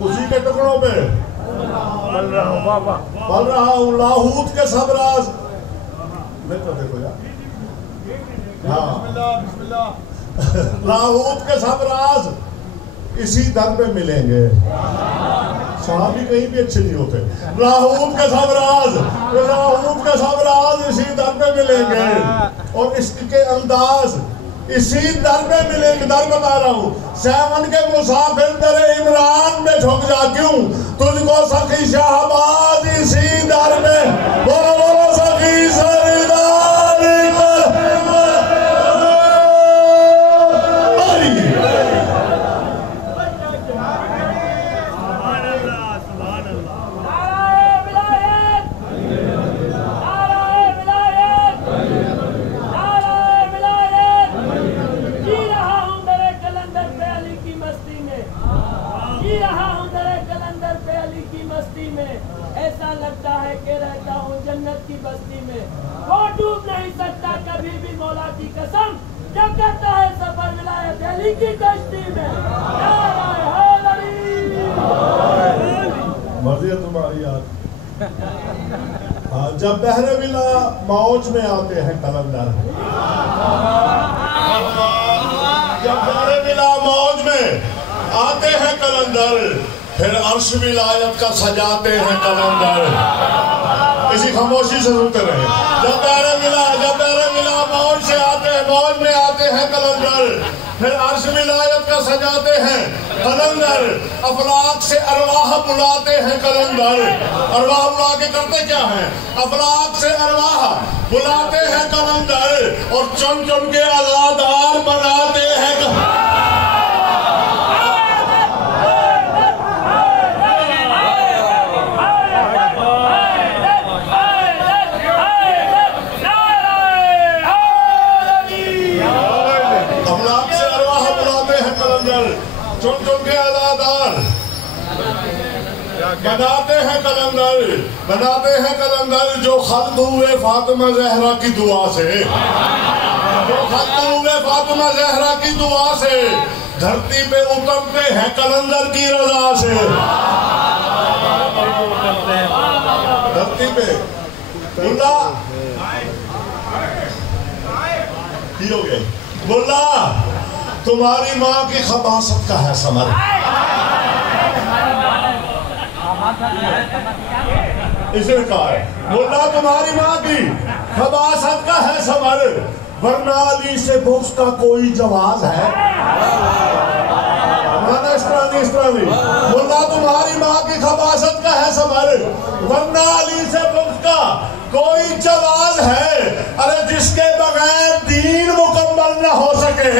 اسی کے ٹکڑوں پہ پل رہا ہوں لاہوت کے سب راز میں تو دیکھو یار لاہوت کے سب راز اسی در پہ ملیں گے صحابی کہیں بھی اچھے نہیں ہوتے لاہوت کے سب راز اسی در پہ ملیں گے اور اس کے انداز اسی در پہ ملیں گے در بتا رہا ہوں سیون کے مسافر در عمران میں جھک جا کیوں تجھ کو سخی شہباز اسی در پہ بولو سخی سرداری ایسا لگتا ہے کہ رہتا ہوں جنت کی بستی میں وہ ڈوب نہیں سکتا کبھی بھی مولا کی قسم جب کرتا ہے سفر ولایت علی کی کشتی میں مرضی ہے تمہاری یاد جب بحر ولا موج میں آتے ہیں قلندر جب بحر ولا موج میں آتے ہیں قلندر پھر عرش ولایت کا سجاتے ہیں قلندر اسی خاموشی سے سنتے رہے جب بحر ولا موج سے آتے ہیں موج میں آتے ہیں قلندر پھر عرش ولایت کا سجاتے ہیں قلندر افلاک سے ارواح بلاتے ہیں قلندر ارواح بلا کے کرتے کیا ہیں افلاک سے ارواح بلاتے ہیں قلندر اور چن چن کے آزادار بناتے ہیں چن چن کے آزادار بناتے ہیں قلندر جو خلق ہوئے فاطمہ زہرا کی دعا سے دھرتی پہ اترتے ہیں قلندر کی رضا سے دھرتی پہ ملا کی ہو گئے ملا تمہاری ماں کی خباثت کا ہے ثمر اسے کہا ہے مولا تمہاری ماں کی خباثت کا ہے ثمر ورنہ علی سے بغض کا کوئی جواز ہے اس طرح نہیں مولا تمہاری ماں کی خباثت کا ہے ثمر ورنہ علی سے بغض کا کوئی جواز ہے ارے جس کے بغیر دین مکمل نہ ہو سکے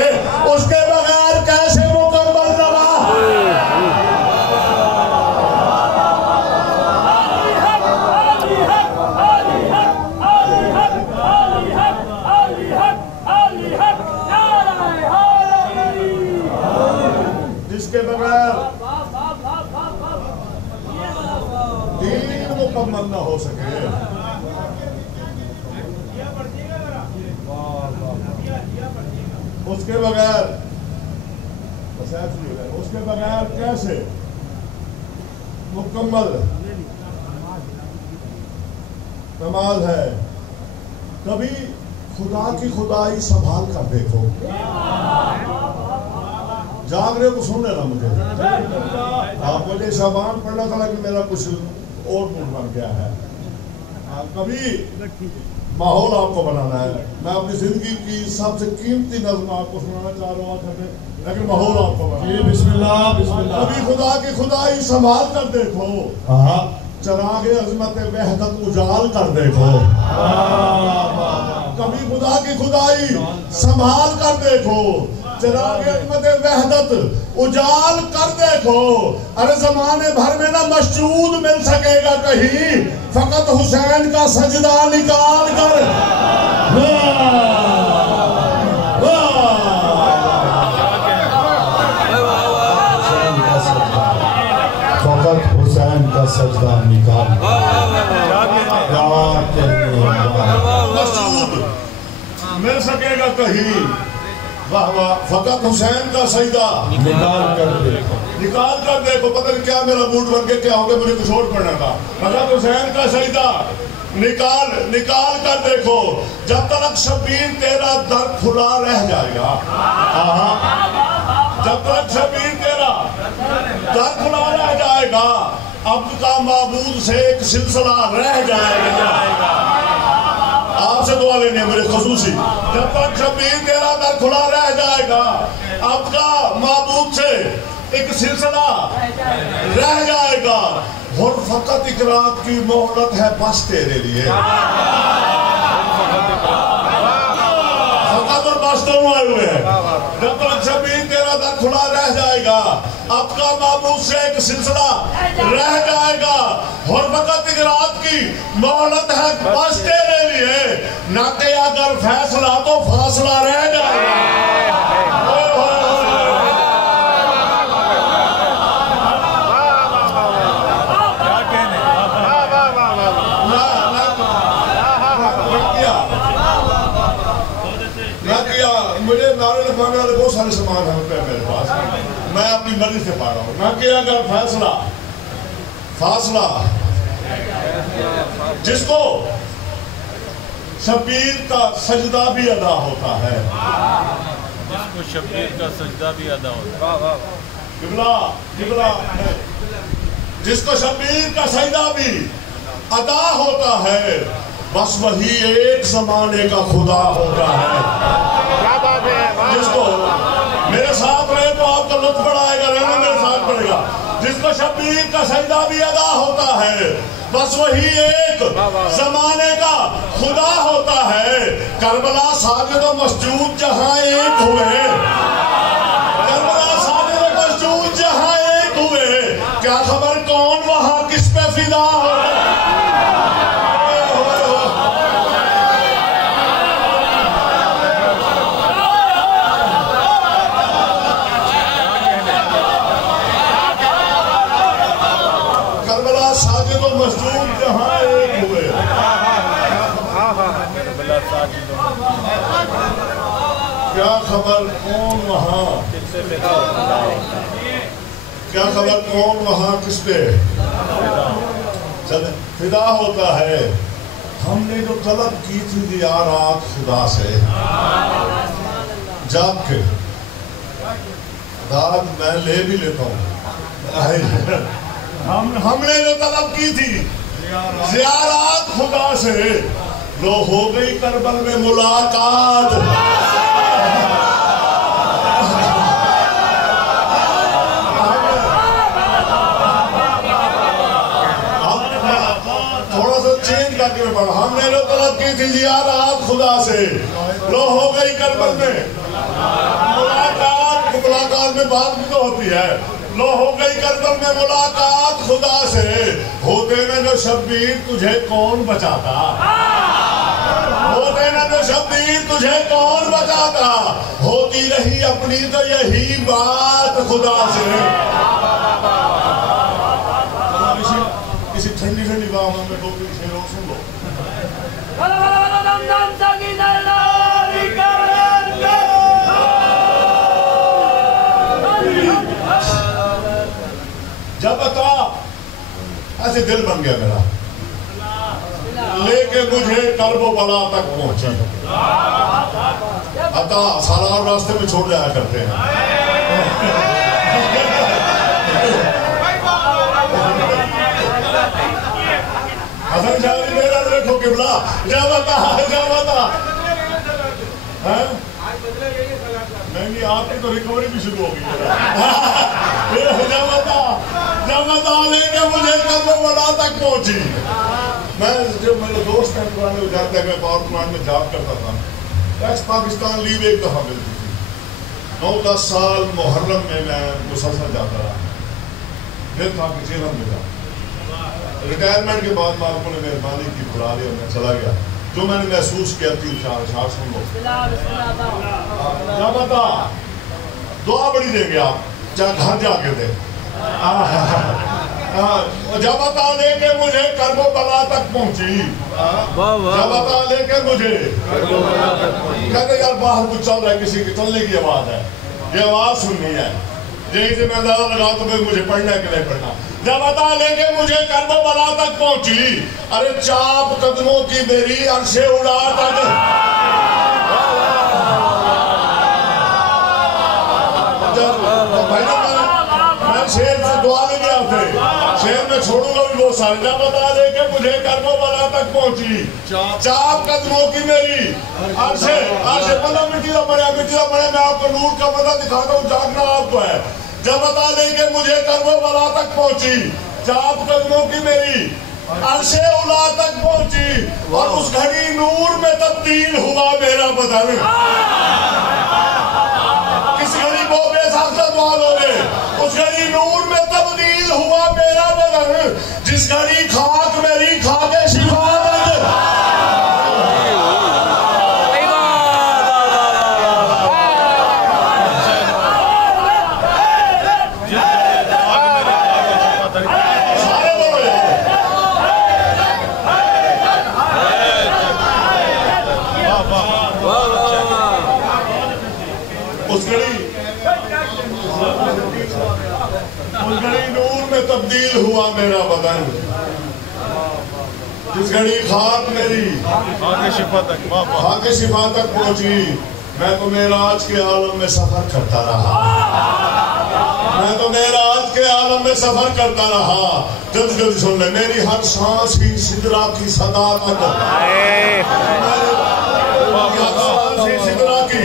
اس کے بغیر کیسے مکمل نہ جس کے بغیر دین مکمل نہ ہو سکے اس کے بغیر کیسے مکمل نماز ہے کبھی خدا کی خدائی سنبھال کر دیکھو جاگ رہے کو سن لینا مجھے آپ مجھے شعبان پڑھنا تھا کہ میرا کچھ اور موڈ بن گیا ہے کبھی ماحول آپ کو بنانا ہے میں اپنی زندگی کی سب سے قیمتی نظم آپ کو سنانا چاہ رہا ہوں لیکن ماحول آپ کو بنانا ہے بسم اللہ کبھی خدا کی خدائی سنبھال کر دیکھو چراغ عظمت وحدت اجال کر دیکھو کبھی خدا کی خدائی سنبھال کر دیکھو چراغ عظمت وحدت اجال کر دیکھو ارے زمانے بھر میں نہ مشہود مل سکے گا کہیں فقط حسین کا سجدہ نکال کر فقط حسین کا سجدہ نکال مشہود مل سکے گا کہیں واہ واہ فقط حسین کا سجدہ نکال کر دیکھو نکال کر دیکھو، پتہ نہیں کیا میرا موڈ بن کے کیا ہوگا، مجھے کچھ اور پڑھنا تھا. حضرت حسین کا سجدہ نکال کر دیکھو. جب تک شبیر تیرا در کھلا رہ جائے گا، جب تک شبیر تیرا در کھلا رہ جائے گا، عبد کا معبود سے ایک سلسلہ رہ جائے گا. آپ سے دعا لینے میرے خصوصی. جب تک شبیر تیرا در کھلا رہ جائے گا، عبد کا معبود سے ایک سلسلہ رہ جائے گا. اور فقط اقرار کی مہلت ہے بس تیرے لیے. فقط اور بس دونوں آئے ہوئے ہیں. جب تک شبیر تیرا در کھلا رہ جائے گا، اب کا معبود سے ایک سلسلہ رہ جائے گا. اور فقط اقرار کی مہلت ہے بس تیرے لیے. نہ کہ اگر فیصلہ تو فاصلہ رہ جائے گا. مجھے نعرے لگوانے والے بہت سارے سامان ہیں میرے پاس، میں اپنی مرضی سے پا رہا ہوں. نہ کہ اگر فاصلہ جس کو شبیر کا سجدہ بھی ادا ہوتا ہے، جس کو شبیر کا سجدہ بھی ادا ہوتا ہے، جس کو شبیر کا سجدہ بھی ادا ہوتا ہے، بس وہی ایک زمانے کا خدا ہوتا ہے. جس کو میرے ساتھ رہے تو آپ کا لطف بڑا آئے گا، رہنا میرے ساتھ پڑے گا. جس کو شبیر کا سجدہ بھی ادا ہوتا ہے، بس وہی ایک زمانے کا خدا ہوتا ہے. کربلا ساجد و مسجود جہاں ایک ہوئے، کربلا ساجد و مسجود جہاں ایک ہوئے، کیا خبر کون وہاں کس پہ فدا ہو. ساجد و مسجود جہاں ایک ہوئے، کیا خبر کون وہاں، کیا خبر کون وہاں کس پہ فدا ہوتا ہے. ہم نے جو طلب کی تھی زیارات خدا سے، جب کے داد میں لے بھی لیتا ہوں، ہم نے جو طلب کی تھی زیارات خدا سے، لو ہو گئی کربل میں ملاقات. تھوڑا سا چینج کر کے پڑھا. ہم نے جو طلب کی تھی زیارات خدا سے، لو ہو گئی کربل میں ملاقات. ملاقات میں بات بھی تو ہوتی ہے. لو ہو گئی کربل میں ملاقات خدا سے، ہوتے نہ جو شبیر تجھے کون بچاتا، ہوتے نہ جو شبیر تجھے کون بچاتا. ہوتی رہی اپنی تو یہی بات خدا سے. کسی ٹھنڈی ٹھنڈی باہوں میں دو تین شعر اور سن لو. جب عطا ایسے دل بن گیا میرا، لے کے مجھے کرب و بلا تک پہنچی. عطا سالار راستے میں چھوڑ جایا کرتے ہیں. حسن شاہی میرا دیکھو قبلہ، جب عطا نہیں، آپ کی تو ریکوری بھی شروع ہو گئی. جب لے کے مجھے کرب و بلا تک پہنچی. میں جو میرے دوست ہیں پرانے وہ جانتے ہیں، میں پاور پلانٹ میں جاب کرتا تھا. ایکس پاکستان لیو ایک دفعہ ملتی تھی. 9-10 سال محرم میں مسلسل جاتا رہا. پھر تھا کہ جیلم ملا. ریٹائرمنٹ کے بعد مالکوں نے مہربانی کی، بلا لیا، میں چلا گیا. جو میں نے محسوس کیا 3-4 اشعار سن لو. جب عطا دعا بڑی دیں گے آپ، چاہے گھر جا کے دیں. جب عطا لے کے مجھے کرب و بلا تک پہنچی، جب عطا لے کے مجھے کہتے یار باہر کچھ چل رہا ہے، کسی کی چلنے کی آواز ہے، یہ آواز سننی ہے. یہی سے میں اندازہ لگا تو پھر مجھے پڑھنا ہے کہ نہیں پڑھنا. جب عطا لے کے مجھے کرب و بلا تک پہنچی, ارے چاپ قدموں کی میری عرش اڑا تک. میں شیر سے دعا لے گیا تھے, شیر میں چھوڑوں گا بھی بہت سارے. جب عطا لے کے مجھے کرب و بلا تک پہنچی, چاپ قدموں کی میری عرش بندہ مٹی کا بڑھیا میں آپ کو نور کا بندہ دکھاتا ہوں, جاگنا آپ کو ہے. جب عطا لے کے مجھے کرب و بلا تک پہنچی, چاپ قدموں کی میری عرش اولا تک پہنچی, اور اس گھڑی نور میں تبدیل ہوا میرا بدن. کس گھڑی وہ بے ساختہ دعا لوگے, اس گھڑی نور میں تبدیل ہوا میرا بدن, جس گھڑی خاک میری خاک شفا بن. تبدیل ہوا میرا بدن, جس گھڑی خاک میری خاک شفا تک پہنچی. میں تو معراج کے عالم میں سفر کرتا رہا, میں تو معراج کے عالم میں سفر کرتا رہا. جلد جلد سن لے, میری ہر سانس ہی سدرا کی صدا تک, سدرا کی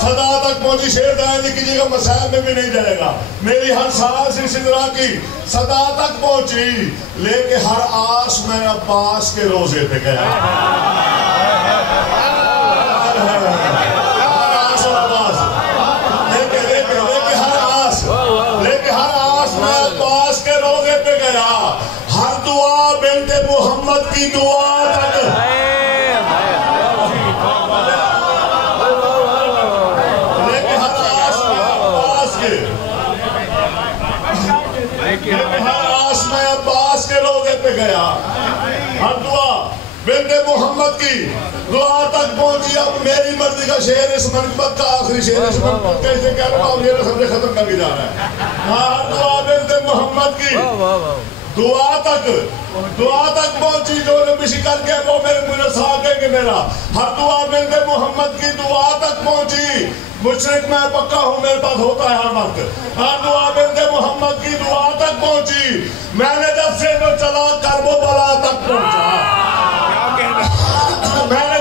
صدا تک پہنچی. شیر دائیں کیجیے گا, مسائل میں بھی نہیں جائے گا. میری ہر سانس ہی سدرا کی صدا تک پہنچی, لے کے ہر آس میں عباس کے روزے پہ گیا. لے کے ہر آس میں عباس کے روزے پہ گیا. ہر دعا بنت محمد کی دعا تک, میں عباس کے روزے پہ گیا. ہر دعا بنت محمد کی دعا تک پہنچی. اب میری مرضی کا شعر اس منقبت کا آخری شعر, اس منقبت کیسے کہہ رہا ہوں, یہ سمجھے ختم کر کے جا رہا ہے. ہر دعا بنت محمد کی دعا تک پہنچی. جو نبی کر کے وہ مجھے ساتھ دے کہ میرا ہر دعا بنت محمد کی دعا تک پہنچی. مشرک میں پکا ہوں, میرے پاس ہوتا ہے ہر وقت. ہر دعا بنت محمد کی دعا تک پہنچی. میں نے جب سے جو چلا کرب و بلا تک پہنچا. میں نے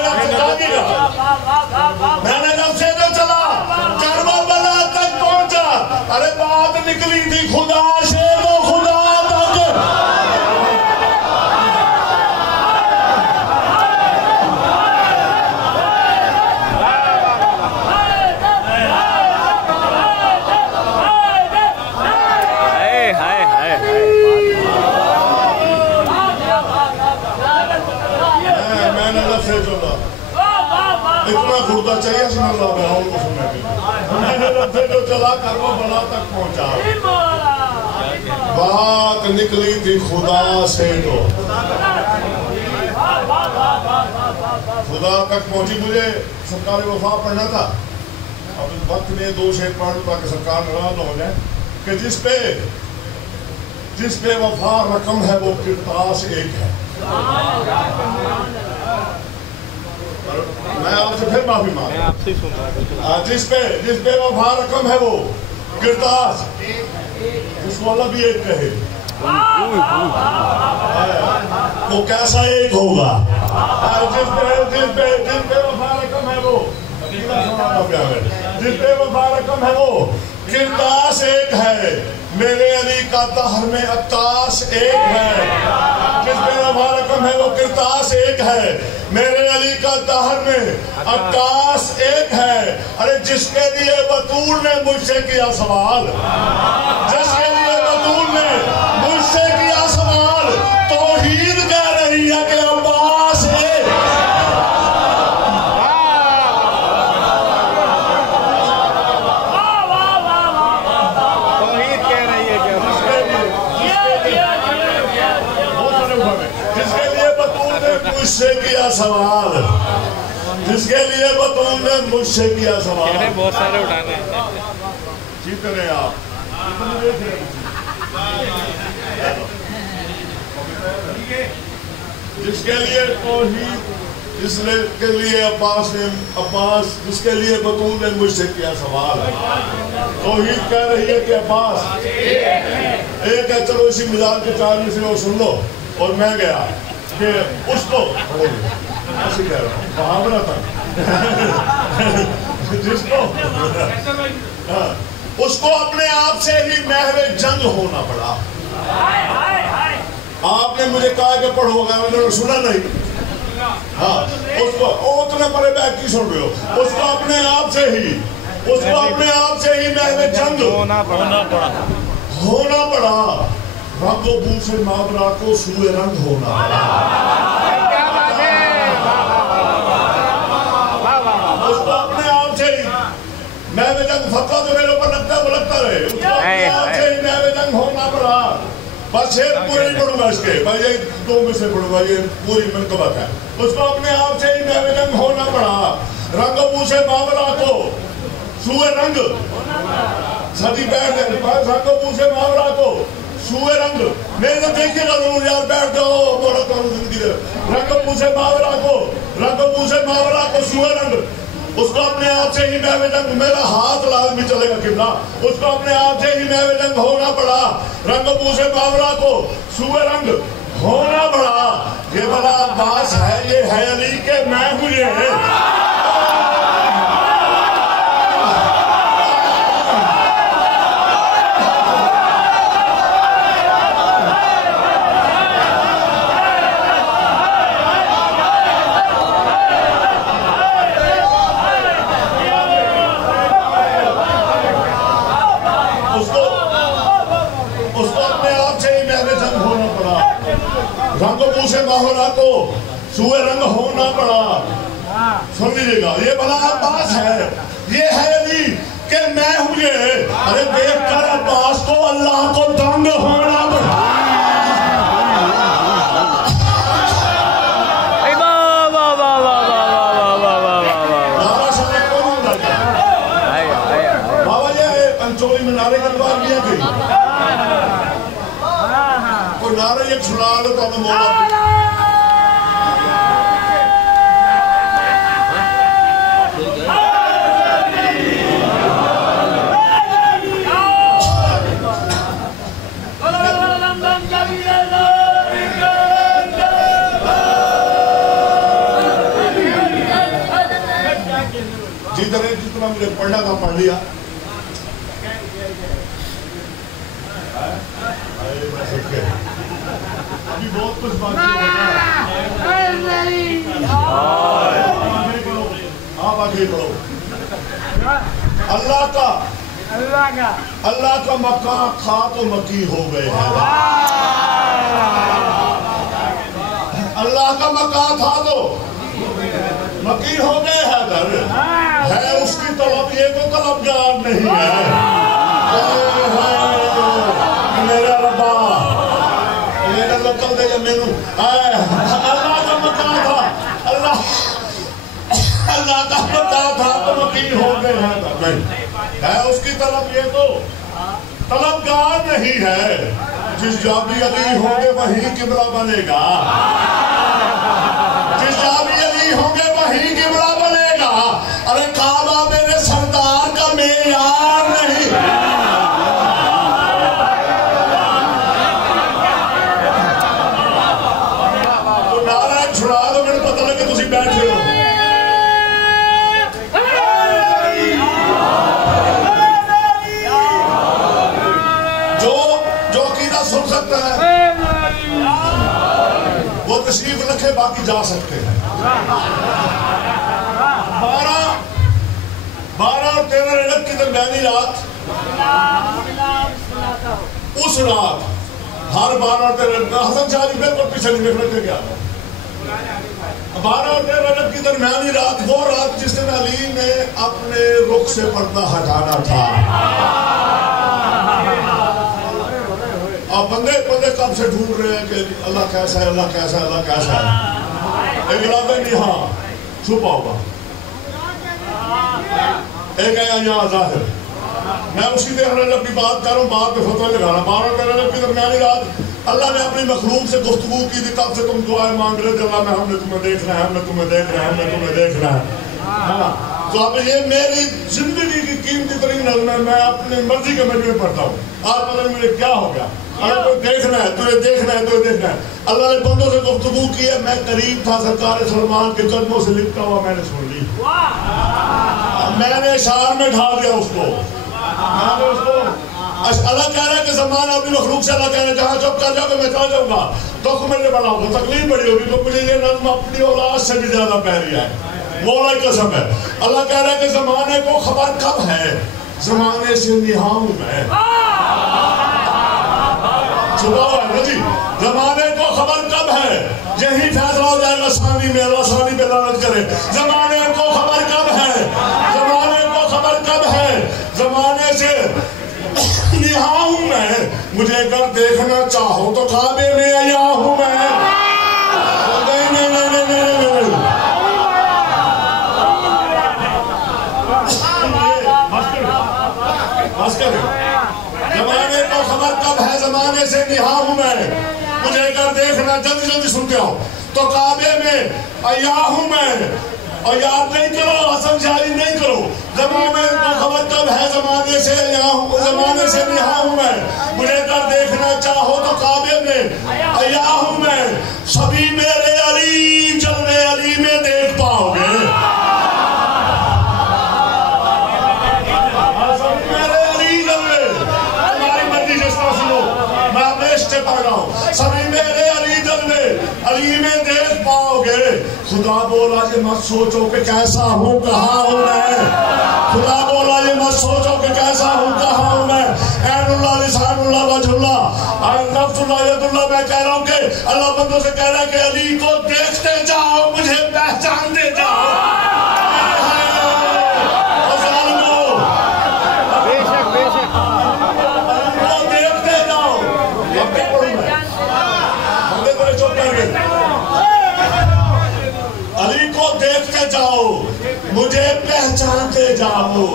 جب سے جو چلا کرب و بلا تک پہنچا. ارے بات نکلی تھی خدا سے تو خدا تک. اتنا خردہ چاہیے سن اللہ میں آؤں کو سننے کے لیے. میں نے رب سے جو چلا کرب و بلا تک پہنچا. بات نکلی تھی خدا سے تو خدا تک پہنچی. مجھے سرکار وفا پڑھنا تھا. اب اس وقت میں دو شعر پڑھ لوں تاکہ سرکار ناراض نہ ہو جائے کہ جس پہ وفا رقم ہے وہ کرتاس ایک ہے. میں آپ سے پھر معافی مانگتا ہوں. جس پہ وفا رقم ہے وہ کرتاس, جس کو اللہ بھی ایک کہے وہ کیسا ایک ہوگا. جس پہ وفا رقم ہے وہ کرتاس ایک ہے. میرے علی کا دہر میں عکاس ایک ہے. جس پہ وفا رقم ہے وہ کرتاس ایک ہے. میرے علی کا دہر میں عکاس ایک ہے. ارے جس کے لیے بطول نے مجھ سے کیا سوال, جس کے لیے بطول نے مجھ سے کیا سوال, توحید کہہ رہی ہے کہ عباس ایک. مجھ سے کیا سوال, جس کے لیے بطول نے مجھ سے کیا سوال. بہت سارے اٹھانے جیتے رہے آپ. جس کے لیے توحید، جس کے لیے عباس جس کے لیے بطول نے مجھ سے کیا سوال ہے. توحید کہہ رہی ہے کہ عباس ایک ہے. چلو اسی مزاج کے چارج سے وہ سن لو. اور میں گیا کہ اس کو ایسے کہہ رہا ہوں محاورہ تھا جس کو اس کو اپنے آپ سے ہی محو جنگ ہونا پڑا. آپ نے مجھے کہا کہ پڑھو گا، میں نے سنا نہیں. ہاں اس کو اتنے بڑے بیگ کی سن رہے ہو. اس کو اپنے آپ سے ہی محو جنگ ہونا پڑا. رنگ و بو سے ماورا کو سوئے رنگ ہونا پڑا. اس کو اپنے آپ سے ہی محو جنگ فتوہ جو میرے اوپر لگتا ہے وہ لگتا رہے. اس کو اپنے آپ سے ہی محو جنگ ہونا پڑا. بس یہ پوری نہیں پڑھوں گا اس کے، بھائی یہ دو میں سے پڑھوں گا، یہ پوری منقبت ہے. اس کو اپنے آپ سے ہی محو جنگ ہونا پڑا. رنگ و بو سے ماورا کو سوئے رنگ سدی بیٹھ گئے. رنگ و بو سے ماورا کو سوئے رنگ. میرے تو دیکھیے گا ضرور یار، بیٹھ جاؤ بولا کروں زندگی دے. رنگ و بو سے ماورا کو سوئے رنگ. اس کو اپنے آپ سے ہی محو جنگ، میرا ہاتھ لازمی چلے گا قبلہ. اس کو اپنے آپ سے ہی محو جنگ ہونا پڑا. رنگ و بو سے ماورا کو سوئے رنگ ہونا پڑا. یہ بڑا عباس ہے، یہ ہے علی کہ میں ہوں یہ. رنگ و بو سے ماورا کو سوئے رنگ ہونا پڑا. سن لیجیے گا، یہ بڑا عباس ہے، یہ ہے علی کہ میں ہوں یہ. ارے دیکھ کر عباس کو اللہ کو دنگ ہونا پڑا. نعرہ سنے کون ہونا چاہتا بابا یہ انچولی میں نعرے کا دوار کیا گئی. کوئی نعرہ ایک سنا دو تو ہمیں مولا جتنا مجھے پڑھنا تھا پڑھ لیا. ابھی بہت کچھ بات آپ آگے پڑھو. اللہ کا مکان تھا تو مکی ہو گئے ہیں. اللہ کا مکان تھا تو مکی ہو گئے ہیں. در ہے اس کی طلب، یہ تو طلبگار نہیں ہے. میرا ربا میرا لکل دے جمینو اللہ کا مکان تھا، اللہ کا مکان تھا تو مکی ہو گئے ہیں. ہے اس کی طلب، یہ تو طلبگار نہیں ہے. جس جا بھی علی ہوں گے وہی قبلہ بنے گا. جس جا بھی علی ہوں گے وہی قبلہ بنے گا. ارے کعبہ میرے سردار کا معیار نہیں. تو نعرہ چھڑا دو، میرے پتہ لگے تسی بیٹھے ہو. جو عقیدہ سن سکتا ہے وہ تشریف رکھے، باقی جا سکتے ہیں. 12 اور 13 رجب کی درمیانی رات، اس رات ہر 12 اور 13 رجب حسن شاہ جی بالکل پیچھے نہیں دیکھ رکھے گیا. 12 اور 13 رجب کی درمیانی رات وہ رات جس دن علی نے اپنے رخ سے پردہ ہٹانا تھا. اب بندے کب سے ڈھونڈ رہے ہیں کہ اللہ کیسا ہے، اللہ کیسا ہے، اللہ کیسا ہے. ایک رات نہیں، ہاں چھپا ہوگا. ایک ہے یہاں ظاہر. میں اسی طرح رجب کی بات کر رہا ہوں، بات پہ فتوی لگا رہا ہوں. 12 رجب کی درمیانی رات اللہ نے اپنی مخلوق سے گفتگو کی تھی، تب سے تم دعائیں مانگ رہے تھے اللہ میں ہم نے تمہیں دیکھنا ہے، ہم نے تمہیں دیکھنا ہے، ہم نے تمہیں دیکھنا ہے. ہاں تو اب یہ میری زندگی کی قیمتی ترین نظم ہے، میں اپنی مرضی کے مجموعے پڑھتا ہوں. آج پتہ نہیں مجھے کیا ہو گیا، اللہ کو دیکھنا ہے، تجھے دیکھنا ہے، تجھے دیکھنا ہے. اللہ نے بندوں سے گفتگو کی ہے، میں قریب تھا سرکار سلمان کے قدموں سے لکھتا ہوا میں نے سن لی. میں نے اشعار میں ڈھال دیا اس کو. میں نے اس کو اللہ کہہ رہا ہے کہ زمانہ اپنی مخلوق سے اللہ کہہ رہا ہے جہاں چپ کر جاؤ گے میں چلا جاؤں گا، دکھ مجھے بڑا ہوگا، تکلیف بڑی ہوگی، تو مجھے یہ نظم اپنی اولاد سے بھی زیادہ پیاری ہے. مولا کی قسم ہے. اللہ کہہ رہا ہے کہ زمانے کو خبر کب ہے، زمانے سے نہاں ہوں میں. چھپا ہوا ہے نا جی. زمانے کو خبر کب ہے، یہی فیصلہ ہو جائے گا ثانی میں، اللہ ثانی پہ لعنت کرے. زمانے کو خبر کب ہے، زمانے کو خبر کب ہے، زمانے سے نہاں ہوں میں. مجھے اگر دیکھنا چاہو تو کعبے میں عیاں ہوں میں. نہیں نہیں نہیں نہیں نہیں نہیں زمانے کو خبر کب ہے، زمانے سے نہاں ہوں میں. مجھے اگر دیکھنا جلدی جلدی سنتے ہو تو کعبے میں عیاں ہوں میں. اور یاد نہیں کرو، حسن شاعری نہیں کرو. زمانے کو خبر کب ہے، زمانے سے زمانے سے نہاں ہوں میں. مجھے اگر دیکھنا چاہو تو کعبے میں عیاں ہوں میں. سبھی میرے علی جلوے علی میں دیکھ پاؤ گے. پڑھ رہا ہوں، سبھی میرے علی جلوے علی میں دیکھ پاؤ گے. خدا بولا یہ مت سوچو کہ کیسا ہوں کہاں ہوں میں. خدا بولا یہ مت سوچو کہ کیسا ہوں کہاں ہوں میں. عین اللہ لسان اللہ وجہ اللہ نفس اللہ ید اللہ. میں کہہ رہا ہوں کہ اللہ بندوں سے کہہ رہا ہے کہ علی کو دیکھتے جاؤ، مجھے پہچانتے جاؤ. علی کو دیکھتے جاؤ، مجھے پہچانتے جاؤ.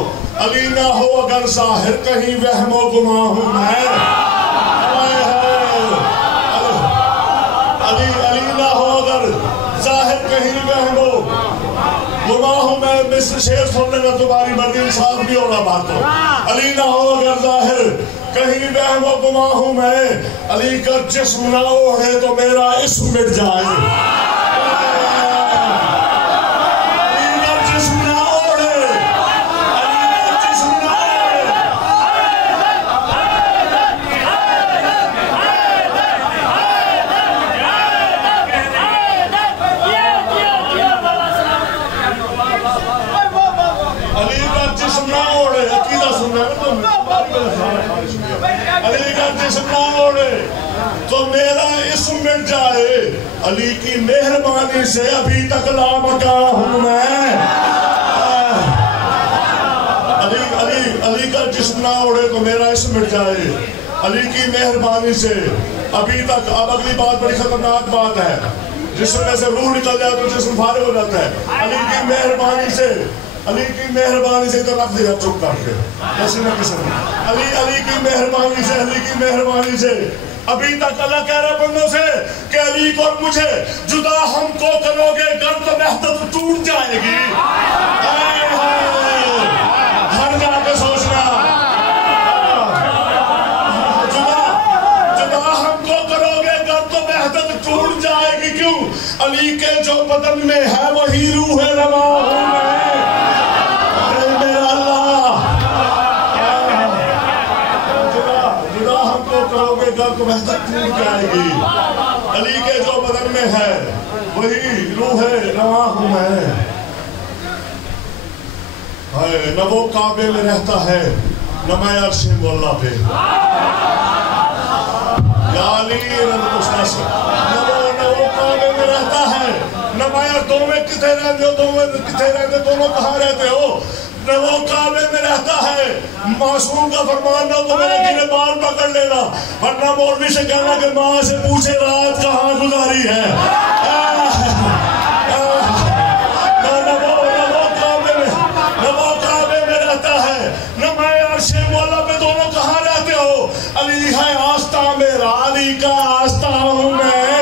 علی نہ ہو اگر ظاہر کہیں وہم و گما ہوں میں. علی نہ ہو اگر ظاہر کہیں وہم و گما ہوں میں. مصر شیر سن لینا تمہاری مرضی، انصاف بھی ہونا بات ہو. علی نہ ہو اگر ظاہر کہیں وہم و گما ہوں میں. علی کا جسم نہ اوڑھے تو میرا اسم مٹ جائے. تو میرا اسم مٹ جائے. علی کی مہربانی سے ابھی تک لامکاں ہوں میں. علی کا جسم نہ اڑے تو میرا اسم مٹ جائے. علی کی مہربانی سے ابھی تک. اب اگلی بات بڑی خطرناک بات ہے، جسم میں سے روح نکل جائے تو جسم فارغ ہو جاتا ہے. علی کی مہربانی سے، علی کی مہربانی سے تو رکھ دیا چپ کر کے کسی نہ کسی نے. علی کی مہربانی سے، علی کی مہربانی سے ابھی تک اللہ کہہ رہا بندوں سے کہ علی کو مجھے جدا ہم کو کرو گے گرد وحدت ٹوٹ جائے گی. ہر جا کے سوچنا جدا ہم کو کرو گے گرد وحدت ٹوٹ جائے گی. کیوں؟ علی کے جو بدن میں ہے وہی روح رواں ہوں میں. کو وحدت ٹوٹ جائے گی. علی کے جو بدن میں ہے وہی روح رواں ہوں میں. نہ وہ کعبے میں رہتا ہے نہ میں عرش مولا پہ. یا علی نہ وہ کعبے میں رہتا ہے نہ میں. دونوں میں کتنے رہتے ہو؟ دونوں کہاں رہتے ہو؟ نہ وہ کعبے میں رہتا ہے. معصوم کا فرمان نہ تو میرے گرے بال پکڑ لینا، ورنہ مولوی سے کہنا کہ ماں سے پوچھے رات کہاں گزاری ہے. نہ وہ کعبے میں رہتا ہے نہ میں عرش مولا علی کا آستہ ہوں میں،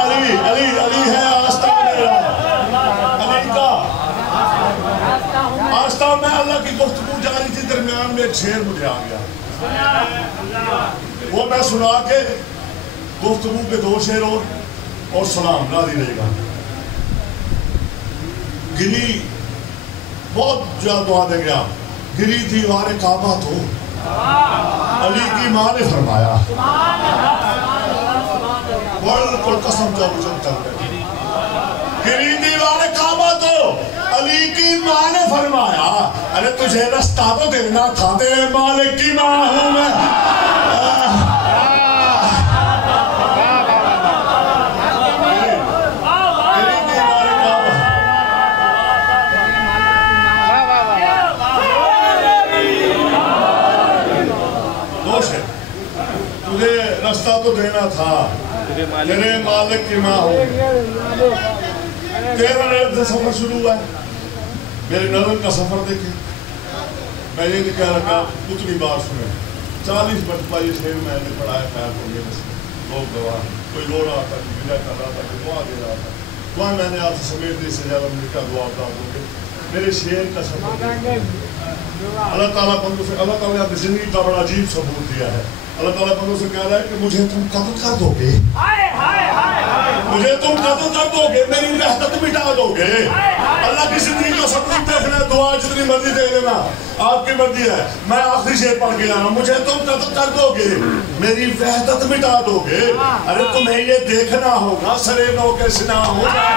علی علی علی ہے آستہ میرا، علی کا آستہ میں۔ اللہ کی گفتگو جاری تھی، درمیان میں ایک شعر مجھے آ گیا، وہ میں سنا کے گفتگو کے 2 شعر اور سلام راضی رہے گا۔ گری بہت زیادہ دعا دیں گے آپ، گری دیوار کعبہ تو علی کی ماں نے فرمایا، بالکل قسم کا وجود کر رہے، گری دیوار کعبہ تو علی کی ماں نے فرمایا، ارے تجھے رستہ تو دینا تھا، تیرے مالک کی ماں ہوں میں۔ تجھے رستہ تو دینا تھا، تیرے مالک کی ماں ہوں۔ 13 ریت سے سفر شروع ہوا ہے، میرے نظر کا سفر دیکھیں، میں یہ نہیں کہہ رہا اتنی بار سنیں، 40 مرتبہ یہ شعر میں نے پڑھایا، خیر ہو گیا، لوگ گواہ، کوئی رو رہا تھا، کوئی وجہ کر رہا تھا، کوئی دعا دے رہا تھا، دعا میں نے آپ سے سمیت دی سے زیادہ مجھے کا دعا اپنا دوں گے، میرے شعر کا سفر دیکھیں۔ اللہ تعالیٰ بندوں سے، اللہ تعالیٰ نے اپنی زندگی کا بڑا عجیب ثبوت دیا ہے۔ اللہ تعالیٰ بندوں سے کہہ رہا ہے کہ مجھے تم قتل کر دو گے، مجھے تم قتل کر دو گے، میری وحدت مٹا دو گے۔ اللہ کی زندگی کا ثبوت دیکھنا، دعا جتنی مرضی دے لینا، آپ کی مرضی ہے۔ میں آخری شعر پڑھ کے جانا، مجھے تم قتل کر دو گے، میری وحدت مٹا دو گے، ارے تمہیں یہ دیکھنا ہوگا سرے نو کے سنا ہوگا۔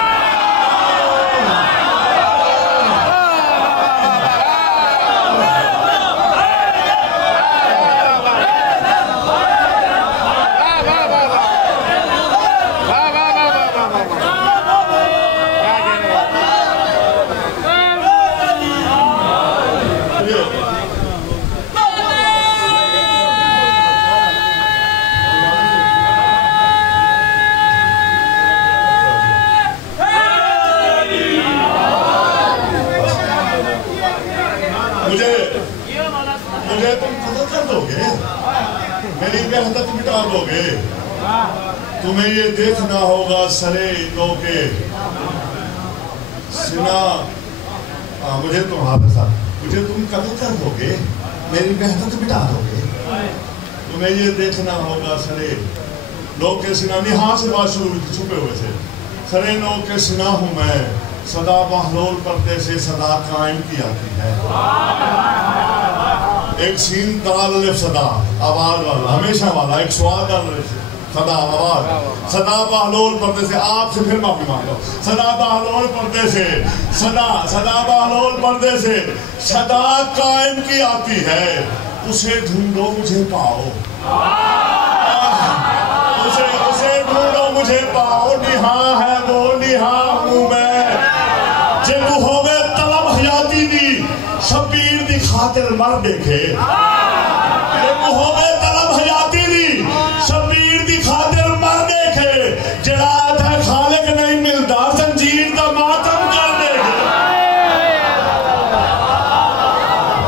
مجھے تم قتل کر دو گے، میری وحدت مٹا دو گے، تمہیں یہ دیکھنا ہوگا سرے نو کے سنا۔ مجھے تم حافظہ، مجھے تم قتل کر دو گے، میری وحدت مٹا دو گے، تمہیں یہ دیکھنا ہوگا سرے نو کے سنا۔ نہاں سے بات شروع چھپے ہوئے تھے، سرے نو کے سنا ہوں میں، صدا بہلول پردے سے صدا قائم کی آتی ہے۔ ایک سین دال الف صدا آواز والا، ہمیشہ والا، ایک سوال دال الف صدا آواز، صدا بہلول پردے سے، آپ سے پھر معافی مانگو، صدا بہلول پردے سے، صدا بہلول پردے سے صدا قائم کی آتی ہے، اسے ڈھونڈو مجھے پاؤ، اسے ڈھونڈو مجھے پاؤ، نہاں ہے وہ نہاں ہوں میں، جے تو ہوئے طلب حیاتی دی شبیر دی خاطر مر دیکھے، جے تو ہوئے طلب حیاتی